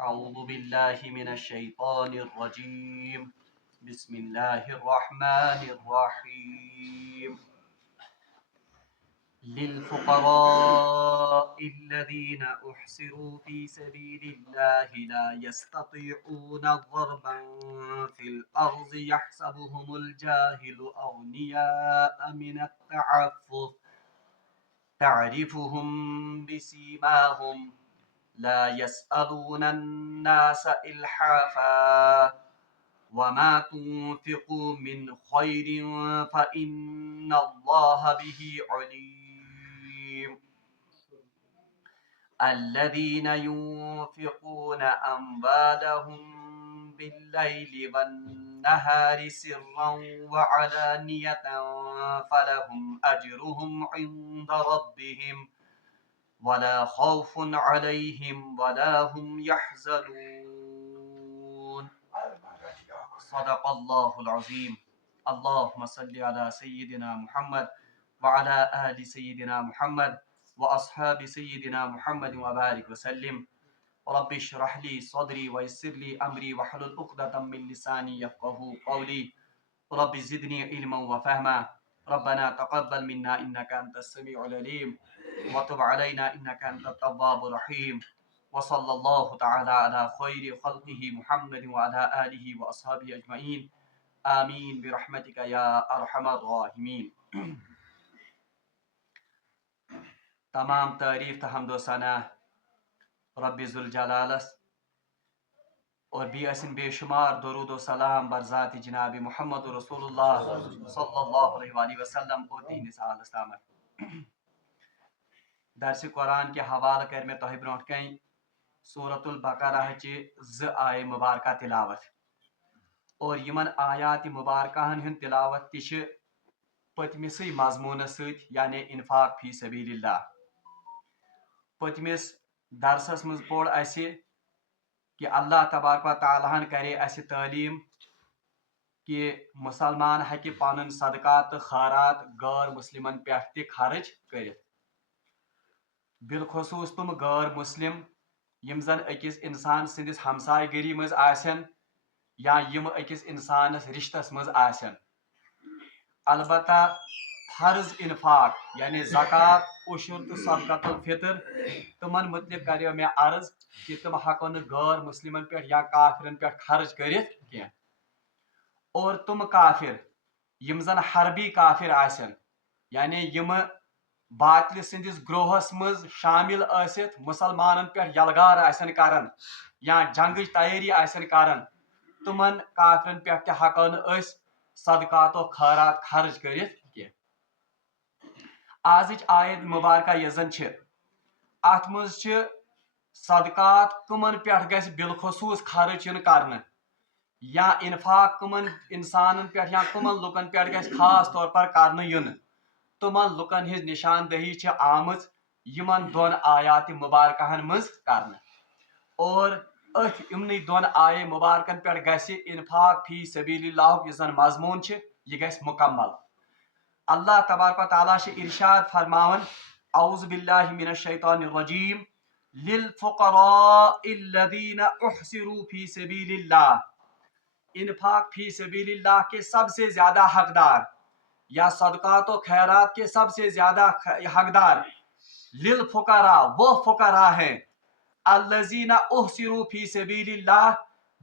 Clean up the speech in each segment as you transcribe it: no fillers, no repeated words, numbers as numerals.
أعوذ بالله من الشيطان الرجيم بسم الله الرحمن الرحيم للفقراء الذين أحصروا في سبيل الله لا يستطيعون ضربا في الأرض يحسبهم الجاهل أغنياء من التعفف تعرفهم بسيماهم لا يسألون الناس إلحافا وما تنفقوا من خير فإن الله به عليم الذين ينفقون أموالهم بالليل والنهار سرا وعلانية فلهم أجرهم عند ربهم ولا خوف عليهم ولا هم يحزنون صدق الله العظيم اللهم صل على سيدنا محمد وعلى آل سيدنا محمد وأصحاب سيدنا محمد وبارك وسلم رب اشرح لي صدري ويسر لي أمري واحلل عقدة من لساني يفقهوا قولي رب زدني علما وفهما ربنا تقبل منا إنك أنت السميع العليم وتب علينا إنك أنت التواب الرحيم وصلى الله تعالى على خير خلقه محمد وعلى آله وأصحابه أجمعين آمين برحمتك يا أرحم الراحمين تمام تعریف تہ حمد و ثنا رب ذوالجلالس اور بے شمار درود و سلام بر ذات جناب محمد رسول اللہ صلی اللہ علیہ وآلہ وسلم اور تہندس آلس تامت درس قرآن کے حوالہ کر میں تہ برونٹ کن سورۃ البقرہ چہ آیہ مبارکہ تلاوت اور یمن آیات مبارکہن ہند تلاوت تہ پتمسے مضمون ست یعنی انفاق فی سبیل اللہ پتمس درسس مز پوڑ اسہ کہ اللہ تبارک و تعالیٰ کرے اسہ تعلیم کہ مسلمان ہیکہ پنن صدقات تو خیرات غیر مسلمن پہ تہ خرچ کرت بالخصوص تم غیر مسلم یم زن اکس انسان سندس ہمسائے گری مز آسن یا یم اکس انسانس رشتس مز آسن البتہ فرض انفاق یعنی زکات عشر تو صدقۃ الفطر تمن متعلق کریو میں عرض کہ تم ہکو نہ غیر مسلمن پہ یا کافرن پہ خرچ کرت کی اور تم کافر یم زن حربی کافر آسن یعنی یم باطل سندس گروہس مز شامل ٲسِتھ مسلمانن پہ یلغار آسن کران یا جنگچ تیاری آسن کران تمن کافرن پہ تہ ہکو نہ أس صدقات و خیرات خرچ کرت کی آزچ آیت مبارکہ یہ زن چھ ات مز چھ صدقات کمن پہ گژھِ بالخصوص خرچ ین کرنے یا انفاق کمن انسانن پہ یا کمن لکن پہ گژھِ خاص طور پر کرنے ین تمن لکن ہز نشاندہی چھ آمز یمن دون آیات مبارکہن مز کرنے اور اتھ امنی دون آیے مبارکن پہ گژھِ انفاق فی سبیل اللہ یہ زن مضمون چھ یہ گژھِ مکمل اللہ تبارک و تعالیٰ چھ ارشاد فرماون اعوذ باللہ من الشیطان الرجیم للفقراء الذین احصروا فی سبیل اللہ انفاق فی سبیل اللہ کے سب سے زیادہ حقدار یا صدقات و خیرات کے سب سے زیادہ حقدار للفقراء وہ فقراء ہیں الذین احصروا فی سبیل اللہ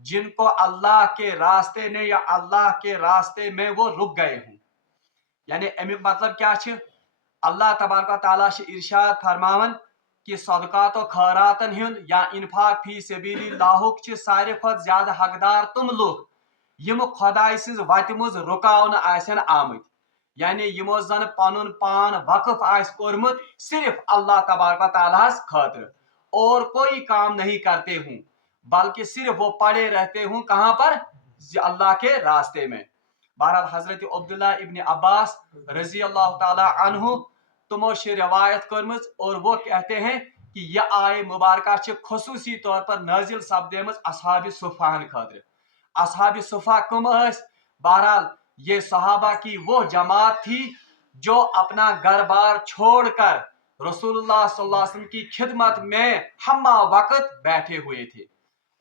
جن کو اللہ کے راستے نے یا اللہ کے راستے میں وہ رک گئے ہوں یعنی امیک مطلب کیا چھ اللہ تبارک و تعالیٰ چھ ارشاد فرماون کہ صدقات و خیراتن ہند یا انفاق فی سبیل اللہ چھ سارے کھت زیادہ حقدار تم لوگ یم خدائے سز وتہ مز رکاون آسن آمت یعنی یمو زن پنن پان وقف آس کورمت صرف اللہ تبارک و تعالیٰ خاطر اور کوئی کام نہیں کرتے ہوں بلکہ صرف وہ پڑے رہتے ہوں کہاں پر اللہ کے راستے میں بہرحال حضرت عبداللہ ابن عباس رضی اللہ تعالی عنہ تمو سے روایت کرمز اور وہ کہتے ہیں کہ یہ آیہ مبارکہ چھ خصوصی طور پر نازل سپدیمز اصحاب صفہن خاطر اصحاب صفہ کم اس بہرحال یہ صحابہ کی وہ جماعت تھی جو اپنا گھر بار چھوڑ کر رسول اللہ صلی اللہ علیہ وسلم کی خدمت میں ہمہ وقت بیٹھے ہوئے تھے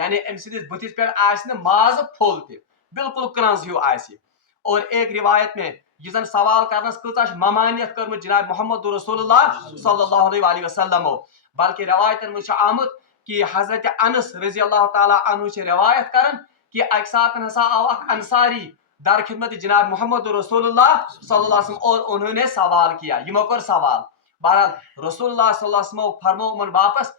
یعنی ام سندس بتس پہ ماز پھول تہ بالکل کنز ہیو آسہ اور ایک روایت میں یہ زن سوال کرنس کۭژاہ ممانیت کٔرمٕژ جناب محمد رسول اللہ صلی اللہ علیہ وسلم بلکہ روایتن مجھ آمت کہ حضرت انس رضی اللہ تعالیٰ عنہ سے روایت کرن کہ اکہ سات ہسا آو اخ انصاری در خدمت جناب محمد رسول اللہ صلی اللہ علیہ وسلم اور انہوں نے سوال کیا یمو کر سوال بہرحال رسول اللہ صلی اللہ علیہ وسلم فرمو ان واپس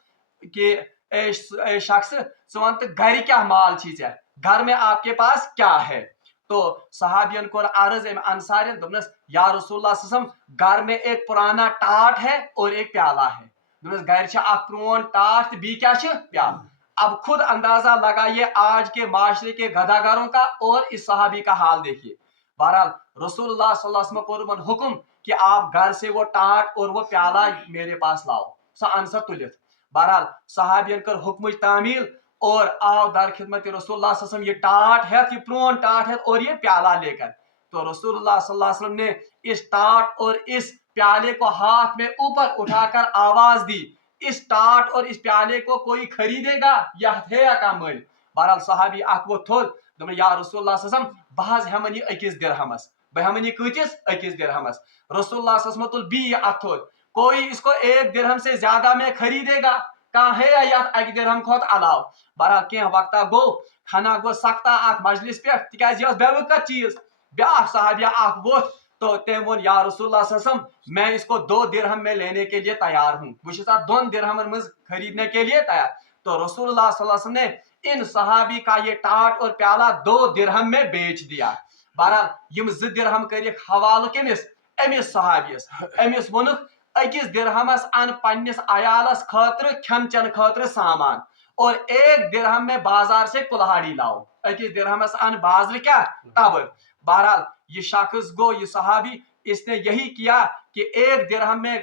کہ اے شخص ژٕ ون تہٕ گھر کیا مال چھی ژےٚ گھر میں آپ کے پاس کیا ہے تو صحابین کو عرض انصارین دپنس یا رسول اللہ صلی اللہ علیہ وسلم گھر میں ایک پرانا ٹاٹ ہے اور ایک پیالہ ہے دپنس گھر چھ اکھ پرون ٹاٹ تو بی کیا چھ پیالہ اب خود اندازہ لگائیے آج کے معاشرے کے گداگروں کا اور اس صحابی کا حال دیکھیے بہرحال رسول اللہ صلی اللہ علیہ وسلم کو من حکم کہ آپ گھر سے وہ ٹاٹ اور وہ پیالہ میرے پاس لاؤ سا انسر تلت بہرحال صحابین کر حکم تعمیل اور آؤ در خدمت رسول اللہ صلی اللہ علیہ وسلم یہ ٹاٹ ہے یہ پرون ٹاٹ ہے اور یہ پیالہ لے کر تو رسول اللہ صلی اللہ علیہ وسلم نے اس ٹاٹ اور اس پیالے کو ہاتھ میں اوپر اٹھا کر آواز دی اس ٹاٹ اور اس پیالے کو کوئی خریدے گا یا ہے یا کا مل بہرحال صحابی اخ وہ تھوڑ دپن یا رسول اللہ صلی اللہ علیہ وسلم بہت ہمن یہ اکس درہمس بہ ہمن یہ کتس اکس درہمس رسول اللہ صلی اللہ علیہ وسلم بی اتھو کوئی اس کو ایک درہم سے زیادہ میں خریدے گا کہاں ہے یا اک درہم کھوت علاوہ بہرحال کینٛہہ وقتہ گو کھانا گو سختا اخ مجلس پہ تکیاز یہ بے وقت چیز بیاکھ صحابیہ اخ ووت تو تم ون یا رسول اللہ صلی اللہ علیہ وسلم میں اس کو 2 درہم میں لینے کے لیے تیار ہوں بہ چھس 2 درہمن مز خریدنے کے لیے تیار تو رسول اللہ صلی اللہ علیہ وسلم نے ان صحابی کا یہ ٹاٹ اور پیالہ 2 درہم میں بیچ دیا بہرحال یم 2 درہم کرک حوالہ کمس امس صحابیس امس ونک اکس درہمس ان پنس عیالس خاطر کھین چین خاطر سامان اور 1 درہم میں بازار سے کلہاڑی لاؤ اکس درہمس ان بازر کیا تبر بہرحال یہ شخص گو یہ صحابی اس نے یہی کیا کہ 1 درہم میں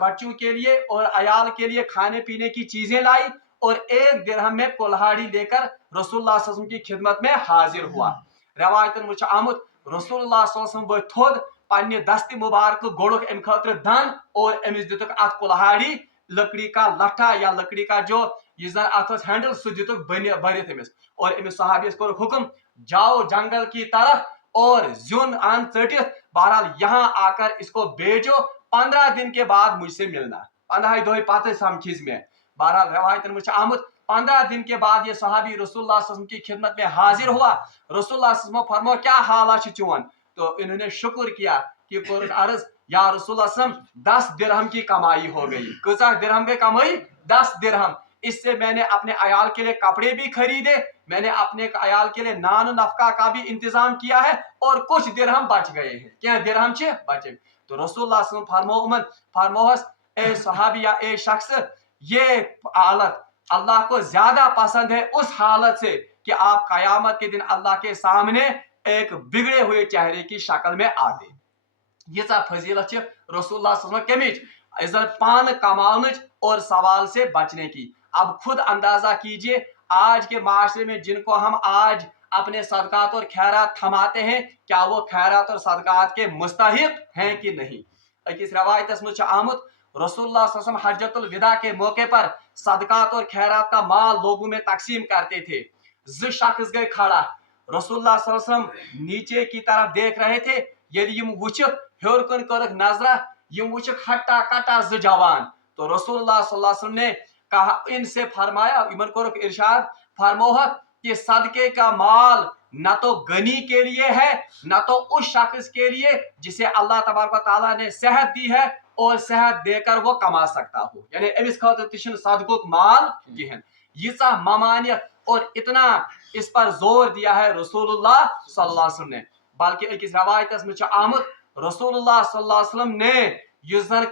بچوں کے لیے اور عیال کے لیے کھانے پینے کی چیزیں لائی اور 1 درہم میں کلہاڑی لے کر رسول اللہ صلی اللہ علیہ وسلم کی خدمت میں حاضر ہوا روایتن مجھ آمد رسول اللہ صلی اللہ علیہ وسلم وہ تھود پنہ دست مبارک گوڑک ام خاطر دن اور امس دتک ات کلہاڑی لکڑی کا لٹھا یا لکڑی کا جو یہ زن ات ہینڈل سہ دتک برت امس اور امس صحابیس کور حکم جاؤ جنگل کی طرف اور زیون ان ٹٹت بہرحال یہاں آ کر اس کو بیچو 15 دن کے بعد مجھ سے ملنا 15 دہ پتہ سمکھز میں بہرحال روایتن مجھ آمد 15 دن کے بعد یہ صحابی رسول اللہ صلی اللہ علیہ وسلم کی خدمت میں حاضر ہوا رسول اللہ صلی اللہ علیہ وسلم فرمو کیا حالہ چون تو انہوں نے شکر کیا کہ کورس عرض یا رسول اللہ صلی اللہ علیہ وسلم 10 درہم کی کمائی ہو گئی کتنا درہم کی کمائی 10 درہم اس سے میں نے اپنے عیال کے لیے کپڑے بھی خریدے میں نے اپنے عیال کے لیے نان و نفقہ کا بھی انتظام کیا ہے اور کچھ درہم بچ گئے ہیں کیا درہم چھ بچے تو رسول اللہ صلی اللہ علیہ وسلم فرموہس اے صحابی یا اے شخص یہ حالت اللہ کو زیادہ پسند ہے اس حالت سے کہ آپ قیامت کے دن اللہ کے سامنے ایک بگڑے ہوئے چہرے کی شکل میں آ دے یہ فضیلت رسول اللہ صلی اللہ علیہ وسلم کمچ پان کمانچ اور سوال سے بچنے کی اب خود اندازہ کیجئے آج کے معاشرے میں جن کو ہم آج اپنے صدقات اور خیرات تھماتے ہیں کیا وہ خیرات اور صدقات کے مستحق ہیں کہ نہیں اکس روایت مجھ آمد رسول اللہ صلی اللہ علیہ وسلم حجت الوداع کے موقع پر صدقات اور خیرات کا مال لوگوں میں تقسیم کرتے تھے 2 شخص گئے کھڑا رسول اللہ صلی اللہ علیہ وسلم نیچے کی طرف دیکھ رہے تھے یعنی یم وچھک ہیور کن کرک نظرہ یم وچھک ہٹا کٹا 2 جوان تو رسول اللہ صلی اللہ علیہ وسلم نے کہا ان سے فرمایا یمن کرک ارشاد فرموہت کہ صدقے کا مال نہ تو غنی کے لیے ہے نہ تو اس شخص کے لیے جسے اللہ تبارک و تعالیٰ نے صحت دی ہے اور صحت دے کر وہ کما سکتا ہو یعنی امس خاطر تشن صدقک مال کہن یہ ممانیت اور اتنا اس پر زور دیا ہے رسول اللہ صلی اللہ علیہ وسلم نے بلکہ اکس روایت میں آمد رسول اللہ صلی اللہ علیہ وسلم نے یہ زن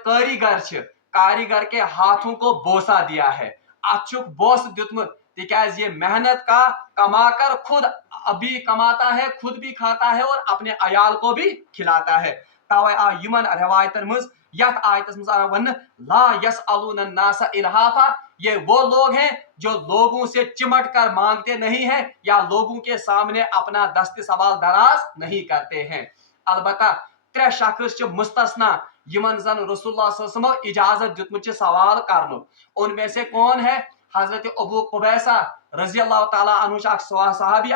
کاریگر کے ہاتھوں کو بوسا دیا ہے اچھک بوس دتمت تکیاز یہ محنت کا کما کر خود ابھی کماتا ہے خود بھی کھاتا ہے اور اپنے عیال کو بھی کھلاتا ہے توے آ یمن روایتن مز یت آیتس مز ون لا یسألون الناس الحافا یہ وہ لوگ ہیں جو لوگوں سے چمٹ کر مانگتے نہیں ہیں یا لوگوں کے سامنے اپنا دست سوال دراز نہیں کرتے ہیں البتہ 3 شخص مستثنا یمن زن رسول اللہ صلی اللہ علیہ وسلم اجازت دتمت سوال کرن ان میں سے کون ہے حضرت ابو قبیسہ رضی اللہ تعالیٰ عنہ صحابی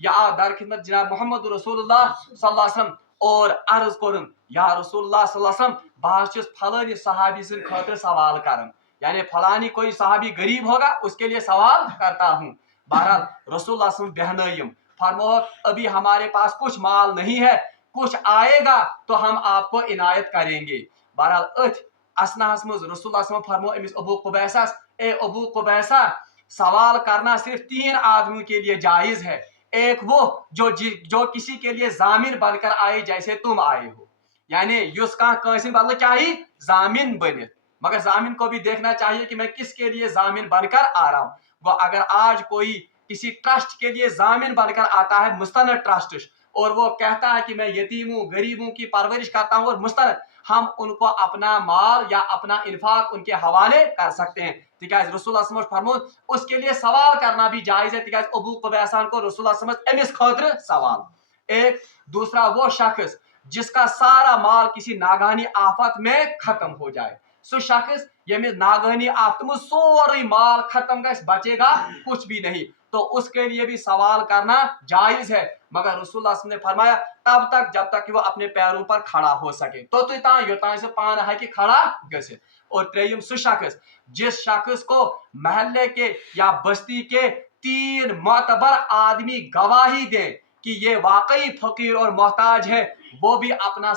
یا در خدمت جناب محمد رسول اللہ صلی اللہ علیہ وسلم اور عرض کرن یا رسول اللہ صلی اللہ علیہ وسلم بہت فلانی صحابی سن خاطر سوال کرن، یعنی فلانی کوئی صحابی غریب ہوگا اس کے لیے سوال کرتا ہوں. بہرحال رسول اللہ صلی اللہ علیہ وسلم بہنائیم فرمو ابھی ہمارے پاس کچھ مال نہیں ہے، کچھ آئے گا تو ہم آپ کو عنایت کریں گے. بہرحال اتھ اسناہس مز رسول اللہ صلی اللہ علیہ وسلم فرمو امس ابو قبیسہ اے ابو قبیسہ سوال کرنا صرف 3 آدمیوں کے لیے جائز ہے. ایک وہ جو کسی کے لیے ضامن بن کر آئے جیسے تم آئے ہو، یعنی یس کانسی بدل چاہیے ضامن بنت، مگر ضامن کو بھی دیکھنا چاہیے کہ میں کس کے لیے ضامن بن کر آ رہا ہوں. وہ اگر آج کوئی کسی ٹرسٹ کے لیے ضامن بن کر آتا ہے، مستند ٹرسٹ، اور وہ کہتا ہے کہ میں یتیموں غریبوں کی پرورش کرتا ہوں اور مستند، ہم ان کو اپنا مال یا اپنا انفاق ان کے حوالے کر سکتے ہیں. تکیاز رسول اللہ صلی اللہ علیہ وسلم فرمود اس کے لیے سوال کرنا بھی جائز ہے، تکیاز ابو قبیسہ کو رسول اللہ صلی اللہ علیہ وسلم امس خاطر سوال. ایک دوسرا وہ شخص جس کا سارا مال کسی ناگہانی آفت میں ختم ہو جائے، سو شخص یمس ناگہانی آفت میں سوری مال ختم گژھِ، بچے گا کچھ بھی نہیں، تو اس کے لیے بھی سوال کرنا جائز ہے. مگر رسول اللہ صلی اللہ علیہ وسلم نے فرمایا تب تک جب تک کہ وہ اپنے پیروں پر کھڑا ہو سکے، تو یوتان سے پان ہے کہ کھڑا گژھِ. اور تریم سو شخص جس شخص کو محلے کے یا بستی کے 3 معتبر آدمی گواہی دیں کہ یہ واقعی فقیر اور محتاج ہے، وہ بھی اپنا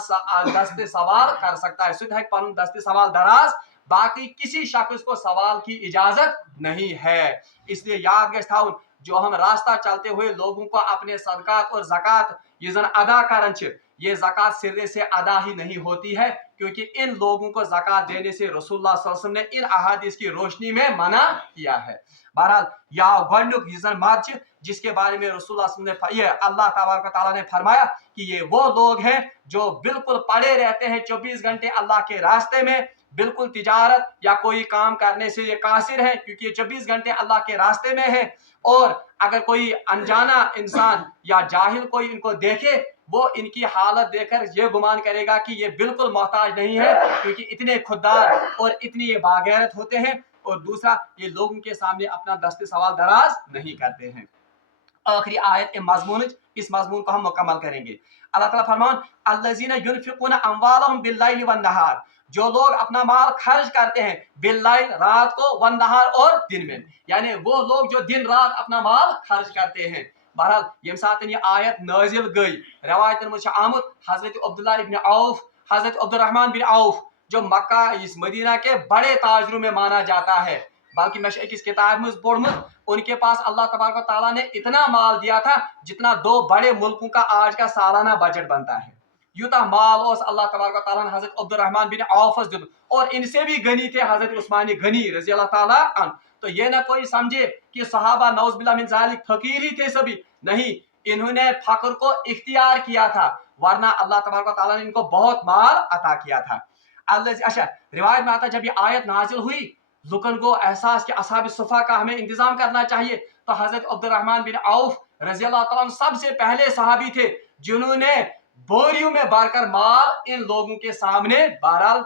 دست سوال کر سکتا ہے. سد ہے پن دست سوال دراز، باقی کسی شخص کو سوال کی اجازت نہیں ہے. اس لیے یاد گژھِ تھاؤن جو ہم راستہ چلتے ہوئے لوگوں کو اپنے صدقات اور زکوٰۃ یہ زن ادا کرن چھ، یہ زکوٰۃ سرے سے ادا ہی نہیں ہوتی ہے، کیونکہ ان لوگوں کو زکوٰۃ دینے سے رسول اللہ صلی اللہ علیہ وسلم نے ان احادیث کی روشنی میں منع کیا ہے. بہرحال یا گۄڈنیُک یہ زن مت جس کے بارے میں رسول اللہ صلی اللہ علیہ وسلم نے یہ اللہ تبارک و تعالیٰ نے فرمایا کہ یہ وہ لوگ ہیں جو بالکل پڑے رہتے ہیں 24 گھنٹے اللہ کے راستے میں، بالکل تجارت یا کوئی کام کرنے سے یہ قاصر ہیں، کیونکہ یہ 24 گھنٹے اللہ کے راستے میں ہیں. اور اگر کوئی انجانا انسان یا جاہل کوئی ان کو دیکھے، وہ ان کی حالت دیکھ کر یہ گمان کرے گا کہ یہ بالکل محتاج نہیں ہے، کیونکہ اتنے خوددار اور اتنی یہ باغیرت ہوتے ہیں. اور دوسرا یہ لوگوں کے سامنے اپنا دست سوال دراز نہیں کرتے ہیں. آخری آیت مضمون، اس مضمون کو ہم مکمل کریں گے. اللہ تعالیٰ فرمان الذین ینفقون اموالہم باللیل والنہار، جو لوگ اپنا مال خرچ کرتے ہیں باللیل رات کو، والنہار اور دن میں، یعنی وہ لوگ جو دن رات اپنا مال خرچ کرتے ہیں. بہرحال یم سات یہ آیت نازل گئی، روایتن میں آمد حضرت عبداللہ ابن عوف، حضرت عبد الرحمن بن عوف جو مکہ اس مدینہ کے بڑے تاجروں میں مانا جاتا ہے، بلکہ میں ایک کتاب میں پڑھمت، ان کے پاس اللہ تبارک و تعالیٰ نے اتنا مال دیا تھا جتنا 2 بڑے ملکوں کا آج کا سالانہ بجٹ بنتا ہے. یوتا مال اس اللہ تبارک و تعالیٰ نے حضرت عبد الرحمن بن عوف دن، اور ان سے بھی غنی تھے حضرت عثمان غنی رضی اللہ تعالیٰ عنہ. تو یہ نہ کوئی سمجھے کہ صحابہ نعوذ باللہ من ذالک فقیر ہی تھے سبھی، نہیں، انہوں نے فقر کو اختیار کیا تھا، ورنہ اللہ تبارک و تعالیٰ نے ان کو بہت مال عطا کیا تھا. اچھا روایت میں آتا ہے جب یہ آیت نازل ہوئی لوگوں کو احساس کہ اصحاب صفا کا ہمیں انتظام کرنا چاہیے، تو حضرت عبد الرحمن بن عوف رضی اللہ تعالیٰ عنہ سب سے پہلے صحابی تھے جنہوں نے بوریوں میں بھر کر مال ان لوگوں کے سامنے بہرحال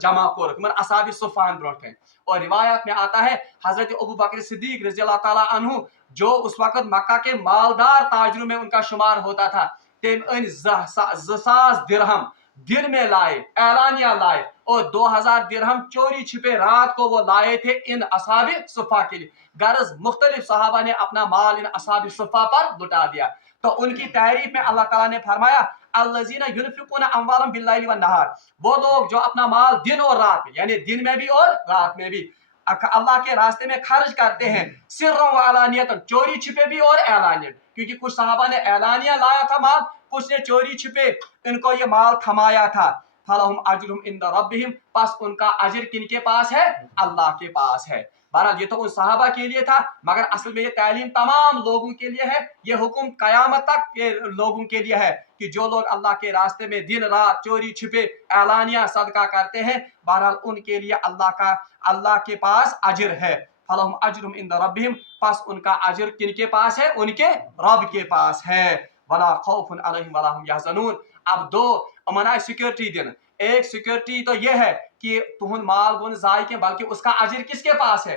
جمع کو رکھ اصحاب صفان بروٹ ہیں. اور روایات میں آتا ہے حضرت ابو بکر صدیق رضی اللہ تعالیٰ عنہ جو اس وقت مکہ کے مالدار تاجروں میں ان کا شمار ہوتا تھا، تم ان 2,000 درہم دن میں لائے، اعلانیہ لائے، اور 2,000 درہم چوری چھپے رات کو وہ لائے تھے ان اصحاب صفا کے لیے. غرض مختلف صحابہ نے اپنا مال ان اصحاب صفا پر لٹا دیا. تو ان کی تعریف میں اللہ تعالیٰ نے فرمایا الذین ینفقون اموالہم باللیل والنہار، وہ لوگ جو اپنا مال دن اور رات میں، یعنی دن میں بھی اور رات میں بھی اللہ کے راستے میں خرچ کرتے ہیں، سرا و علانیۃ، چوری چھپے بھی اور اعلانیہ. کیونکہ کچھ صحابہ نے اعلانیہ لایا تھا مال، کچھ نے چوری چھپے ان کو یہ مال تھمایا تھا. فلہم اجرہم عند ربہم، پس ان کا اجر کن کے پاس ہے؟ اللہ کے پاس ہے. بہرحال یہ تو ان صحابہ کے لیے تھا، مگر اصل میں یہ تعلیم تمام لوگوں کے لیے ہے، یہ حکم قیامت تک کے لوگوں کے لیے ہے کہ جو لوگ اللہ کے راستے میں دن رات چوری چھپے اعلانیہ صدقہ کرتے ہیں، بہرحال ان کے لیے اللہ کے پاس اجر ہے. فلہم اجرہم عند ربہم، پس ان کا اجر کن کے پاس ہے؟ ان کے رب کے پاس ہے. ولا خوف علیہم ولا هم یحزنون. اب 2 امن آئی سیکورٹی دن. ایک سیکورٹی تو یہ ہے کہ تہند مال گون ضائع کی، بلکہ اس کا اجر کس کے پاس ہے؟